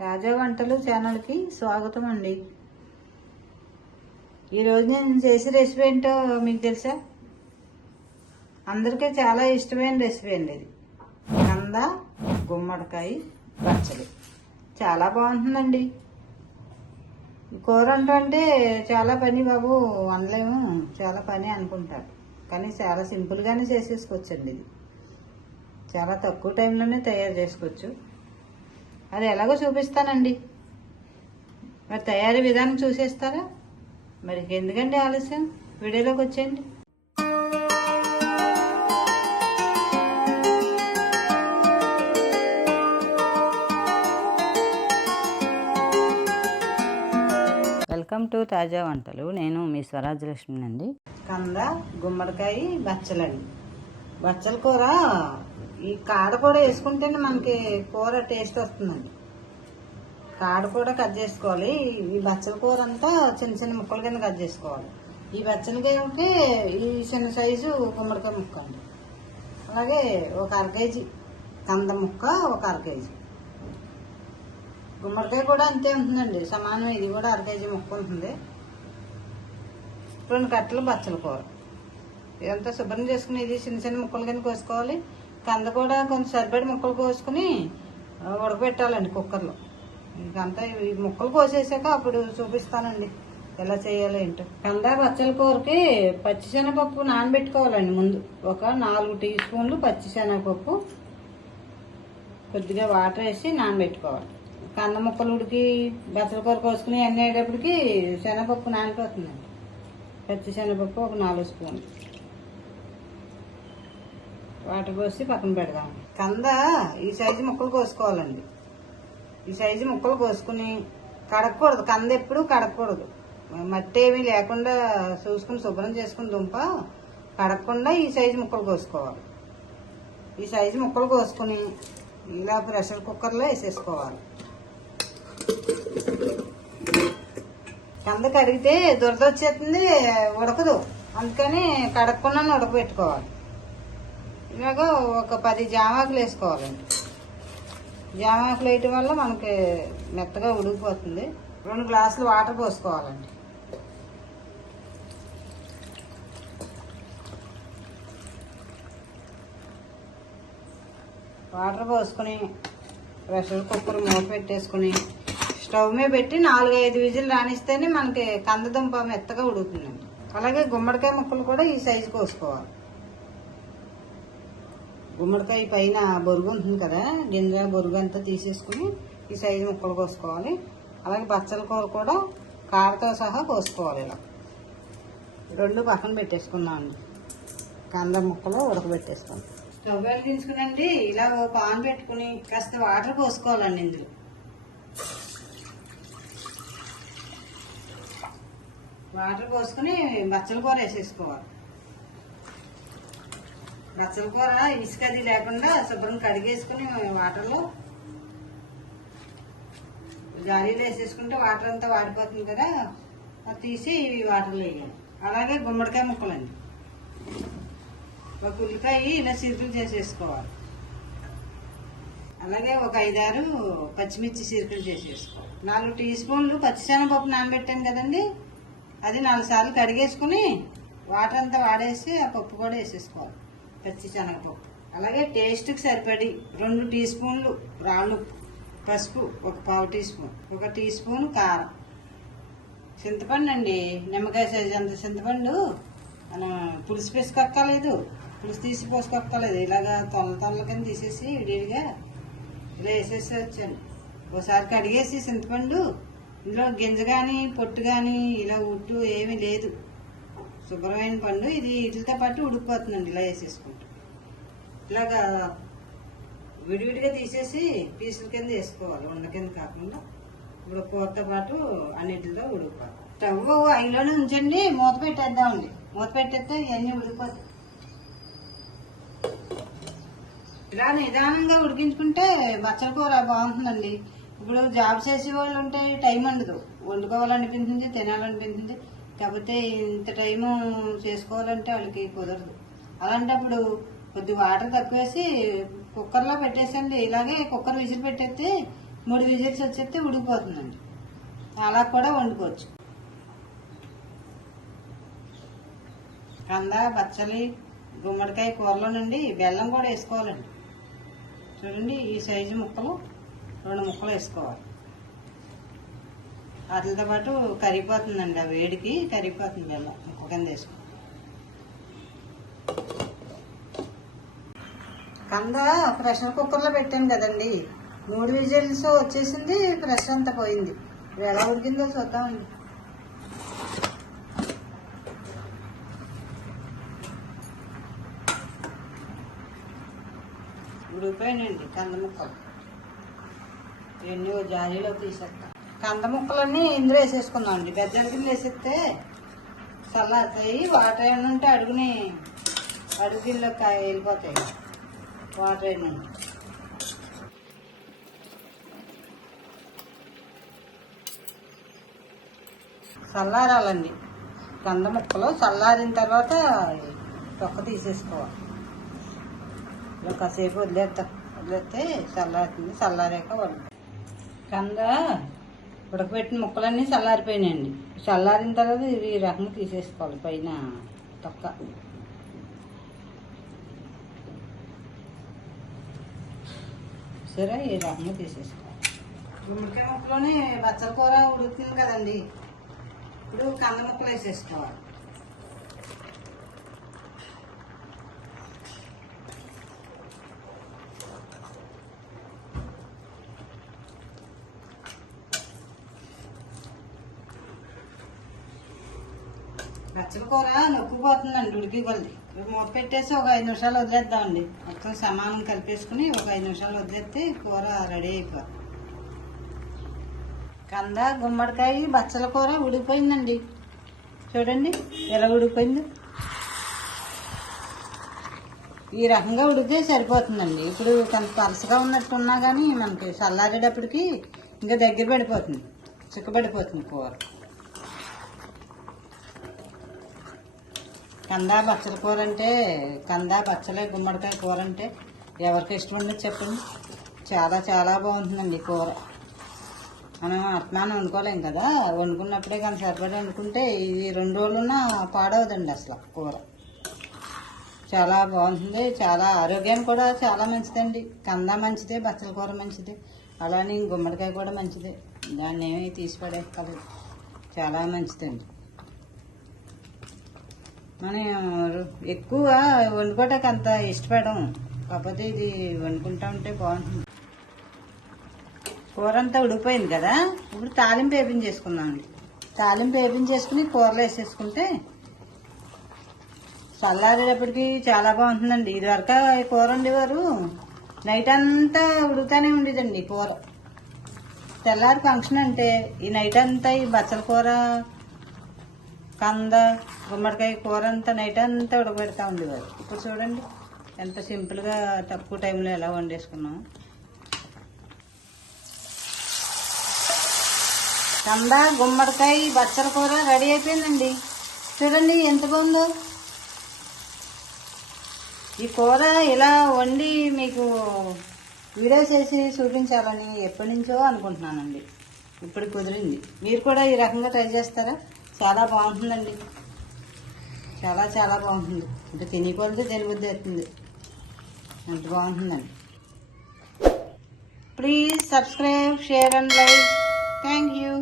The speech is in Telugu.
తాజా వంటలు ఛానల్కి స్వాగతం అండి ఈరోజు నేను చేసే రెసిపీ ఏంటో మీకు తెలుసా? అందరికీ చాలా ఇష్టమైన రెసిపీ అండి ఇది. కంద గుమ్మడికాయ పచ్చడి. చాలా బాగుంటుందండి. కూర అంటే చాలా పని బాబు వండలేము చాలా పని అనుకుంటారు. కానీ చాలా సింపుల్గానే చేసేసుకోవచ్చండి ఇది. చాలా తక్కువ టైంలోనే తయారు చేసుకోవచ్చు. అది ఎలాగో చూపిస్తానండి. మరి తయారీ విధానం చూసేస్తారా? మరి ఎందుకండి ఆలస్యం? వీడియోలోకి వచ్చేయండి. వెల్కమ్ టు తాజా వంటలు. నేను మీ స్వరాజ్యలక్ష్మి అండి కంద గుమ్మడికాయ బచ్చలండి. బచ్చల కూర ఈ కాడ కూడా వేసుకుంటేనే మనకి కూర టేస్ట్ వస్తుందండి. కాడ కూడా కట్ చేసుకోవాలి. ఈ బచ్చల కూర అంతా చిన్న చిన్న ముక్కల కింద కట్ చేసుకోవాలి. ఈ బచ్చనికాయ ఉంటే ఈ చిన్న సైజు గుమ్మడికాయ ముక్క అండి. అలాగే ఒక అర కేజీ కంద ముక్క ఒక అర కేజీ. గుమ్మడికాయ కూడా అంతే ఉంటుందండి. సమానం ఇది కూడా అర కేజీ ముక్క ఉంటుంది. రెండు కట్టలు బచ్చల కూర. ఇదంతా శుభ్రం చేసుకుని ఇది చిన్న చిన్న ముక్కలు కింద కోసుకోవాలి. కంద కూడా కొంచెం సరిపడి ముక్కలు కోసుకుని ఉడకబెట్టాలండి కుక్కర్లో. ఇంకంతా ఈ ముక్కలు కోసేసాక అప్పుడు చూపిస్తానండి ఎలా చేయాలో ఏంటో. కంద పచ్చల కూరకి పచ్చిశనగపప్పు నానబెట్టుకోవాలండి ముందు. ఒక నాలుగు టీ స్పూన్లు పచ్చిశనగపప్పు కొద్దిగా వాటర్ వేసి నానబెట్టుకోవాలి. కంద ముక్కలు ఉడికి బచ్చల కూర కోసుకుని అన్నీ అయ్యేటప్పటికి శనగపప్పు నానిపోతుందండి. పచ్చి శనగపప్పు ఒక నాలుగు స్పూన్లు. వాటి కోసి పక్కన పెడదాం. కంద ఈ సైజు ముక్కలు కోసుకోవాలండి. ఈ సైజు ముక్కలు కోసుకుని కడగకూడదు కంద ఎప్పుడు కడగకూడదు మట్టి ఏమీ లేకుండా చూసుకుని శుభ్రం చేసుకుని దుంప కడగకుండా ఈ సైజు ముక్కలు కోసుకోవాలి. ఈ సైజు ముక్కలు కోసుకుని ఇలా ప్రెషర్ కుక్కర్లో వేసేసుకోవాలి. కంద కడిగితే దురద వచ్చేస్తుంది ఉడకదు. అందుకని కడగకుండా ఉడకబెట్టుకోవాలి ఇలాగ ఒక పది జామాకులు వేసుకోవాలండి జామాకులు వేయటం వల్ల మనకి మెత్తగా ఉడికిపోతుంది. రెండు గ్లాసులు వాటర్ పోసుకోవాలండి. వాటర్ పోసుకొని ప్రెషర్ కుక్కర్ మూత పెట్టేసుకుని స్టవ్ మీద పెట్టి నాలుగు ఐదు విజిల్ రాణిస్తేనే మనకి కందదుంప మెత్తగా ఉడుకుతుందండి. అలాగే గుమ్మడికాయ ముక్కలు కూడా ఈ సైజు కోసుకోవాలి గుమ్మడికాయ పైన బొరుగు ఉంటుంది కదా గింజ బొరుగు అంతా తీసేసుకుని ఈ సైజు ముక్కలు కోసుకోవాలి. అలాగే బచ్చల కూర కూడా కారతో సహా కోసుకోవాలి ఇలా. రెండు పక్కన పెట్టేసుకున్నాం అండి. కంద ముక్కలు ఉడకబెట్టేసుకున్నాం స్టవ్ వెలిగించుకునండి ఇలా ఓ పాన్ పెట్టుకుని కాస్త వాటర్ పోసుకోవాలండి ఇందులో. వాటర్ పోసుకుని బచ్చల కూర వేసేసుకోవాలి. బచ్చల కూర ఇసుక అది లేకుండా శుభ్రం కడిగేసుకుని వాటర్లో జాలీలో వేసేసుకుంటే వాటర్ అంతా వాడిపోతుంది కదా తీసి ఇవి వాటర్లో వేయాలి. అలాగే గుమ్మడికాయ ముక్కలండి. ఒక ఉల్లిపాయ ఇలా సిరుకులు చేసేసుకోవాలి. అలాగే ఒక ఐదారు పచ్చిమిర్చి సిరుకులు చేసేసుకోవాలి. నాలుగు టీ స్పూన్లు పచ్చిశనగపప్పు నానబెట్టాను కదండి అది నాలుగు సార్లు కడిగేసుకుని వాటర్ అంతా వాడేసి ఆ పప్పు కూడా వేసేసుకోవాలి. పచ్చి శనగపప్పు. అలాగే టేస్ట్కి సరిపడి రెండు టీ స్పూన్లు రాళ్ళు పసుపు ఒక పావు టీ స్పూన్ ఒక టీ స్పూన్ కారం. చింతపండు అండి నిమ్మకాయ సైజు అంత చింతపండు. మనం పులుసు పెసుకొక్కలేదు పులుసు తీసి పోసుకొక్కలేదు ఇలాగా తొల్ల తొల్ల కింద తీసేసి విడివిడిగా ఇలా వేసేసి వచ్చాను. ఒకసారి కడిగేసి చింతపండు ఇందులో గింజ కానీ పొట్టు కానీ ఇలా ఉట్టు ఏమీ లేదు. శుభ్రమైన పండు. ఇది వీటితో పాటు ఉడికిపోతుందండి ఇలా వేసేసుకుంటాం. ఇలాగా విడివిడిగా తీసేసి పీసుల కింద వేసుకోవాలి. ఉండ కింద కాకుండా ఇప్పుడు కూరతో పాటు అన్నిటితో ఉడికిపోవాలి. స్టవ్ ఐలోనే ఉంచండి మూత పెట్టేద్దామండి. మూత పెట్టేస్తే ఇవన్నీ ఉడికిపోతాయి. ఇలా నిదానంగా ఉడికించుకుంటే బచ్చల కూర బాగుంటుందండి. ఇప్పుడు జాబ్ చేసే వాళ్ళు ఉంటే టైం ఉండదు. వండుకోవాలనిపించింది తినాలనిపించింది. కాకపోతే ఇంత టైము చేసుకోవాలంటే వాళ్ళకి కుదరదు. అలాంటప్పుడు కొద్ది వాటర్ తక్కువేసి కుక్కర్లో పెట్టేసండి. ఇలాగే కుక్కర్ విసిరి పెట్టేస్తే మూడు విజిల్స్ వచ్చేస్తే ఉడికిపోతుందండి. అలా కూడా వండుకోవచ్చు. కంద పచ్చలి గుమ్మడికాయ కూరలో నుండి బెల్లం కూడా వేసుకోవాలండి. చూడండి ఈ సైజు ముక్కలు రెండు ముక్కలు వేసుకోవాలి. వాటితో పాటు కరిగిపోతుందండి ఆ వేడికి కరిగిపోతుంది బెల్లం ముక్క కింద వేసుకోవాలి కంద ప్రెషర్ కుక్కర్లో పెట్టాను కదండి. మూడు విజిల్స్ వచ్చేసింది ప్రెషర్ అంతా పోయింది. ఇప్పుడు ఎలా ఉడికిందో చూద్దామండి ఉడిపోయానండి కంద ముక్కలు. ఇవన్నీ ఓ జాలీలో తీసేస్తాం. కంద ముక్కలన్నీ ఇందులో వేసేసుకుందాం అండి బెజ్జంకిని వేసేస్తే చల్లారుతాయి. వాటర్ ఏమైనా ఉంటే అడుగుని అడుగుల్లో వెళ్ళిపోతాయి. వాటర్ ఏమైనా చల్లారాలండి. కంద ముక్కలు చల్లారిన తర్వాత తొక్క తీసేసుకోవాలి. ఇలా కాసేపు వదిలేస్తా వదిలేస్తే చల్లారుతుంది చల్లారాక వండు కంద ఉడకబెట్టిన ముక్కలన్నీ చల్లారిపోయినాయండి. చల్లారిన తర్వాత ఈ రకంగా తీసేసుకోవాలి పైన తొక్క. సరే ఈ రకంగా తీసేసుకోవాలి గుమ్మడికాయ ముక్కలోనే బచ్చల కూర ఉడుకుతుంది కదండి. ఇప్పుడు కంద ముక్కలు వేసేసుకోవాలి. బచ్చల కూర నొక్కిపోతుందండి ఉడికి మూత పెట్టేసి ఒక ఐదు నిమిషాలు వదిలేద్దామండి. మొత్తం సమానం కలిపేసుకుని ఒక ఐదు నిమిషాలు వదిలేస్తే కూర రెడీ అయిపోతుంది కంద గుమ్మడికాయ బచ్చల కూర ఉడికిపోయిందండి. చూడండి ఎలా ఉడికిపోయింది. ఈ రకంగా ఉడికితే సరిపోతుందండి. ఇప్పుడు కొంత పలసగా ఉన్నట్టున్నా కానీ మనకి చల్లారేటప్పటికి ఇంకా దగ్గర పడిపోతుంది చిక్కబడిపోతుంది కూర. కంద బచ్చల కూర అంటే కంద బచ్చలే గుమ్మడికాయ కూర అంటే ఎవరికి ఇష్టం ఉండదు చెప్పండి. చాలా చాలా బాగుంటుందండి కూర. మనం అర్థమానం వండుకోలేం కదా వండుకున్నప్పుడే కానీ సరిపడి వండుకుంటే ఇది రెండు రోజులున్నా పాడవదండి అసలు కూర. చాలా బాగుంటుంది చాలా ఆరోగ్యం కూడా చాలా మంచిదండి. కంద మంచిదే బచ్చల కూర మంచిది అలానే గుమ్మడికాయ కూడా మంచిదే. దాన్ని ఏమీ తీసి పడేసుకోలేదు చాలా మంచిదండి. మనం ఎక్కువ వండుకోవటానికి అంత ఇష్టపడం. కాకపోతే ఇది వండుకుంటా ఉంటే బాగుంటుంది. కూర అంతా ఉడికిపోయింది కదా? ఇప్పుడు తాలింపు వేపించేసుకుందామండి తాలింపు వేపించేసుకుని కూరలో వేసేసుకుంటే చల్లారేటప్పటికి చాలా బాగుంటుందండి. ఇది వరకు కూర ఉండేవారు నైట్ అంతా ఉడుకుతానే ఉండేదండి ఈ కూర. తెల్లారి ఫంక్షన్ అంటే ఈ నైట్ అంతా ఈ బచ్చల కూర కంద గుమ్మడికాయ కూర అంతా నైట్ అంతా ఉడకబెడతా ఉండేవారు ఇప్పుడు చూడండి ఎంత సింపుల్గా తక్కువ టైంలో ఎలా వండేసుకున్నాం. కంద గుమ్మడికాయ బచ్చల కూర రెడీ అయిపోయిందండి. చూడండి ఎంత బాగుందో. ఈ కూర ఇలా వండి మీకు వీడియో చేసి చూపించాలని ఎప్పటి నుంచో అనుకుంటున్నానండి. ఇప్పుడు కుదిరింది. మీరు కూడా ఈ రకంగా ట్రై చేస్తారా? చాలా బాగుంటుందండి. చాలా చాలా బాగుంటుంది. అంటే తిని కొలితే తినబుద్ధి అవుతుంది. అంత బాగుంటుందండి. Please subscribe share and like thank you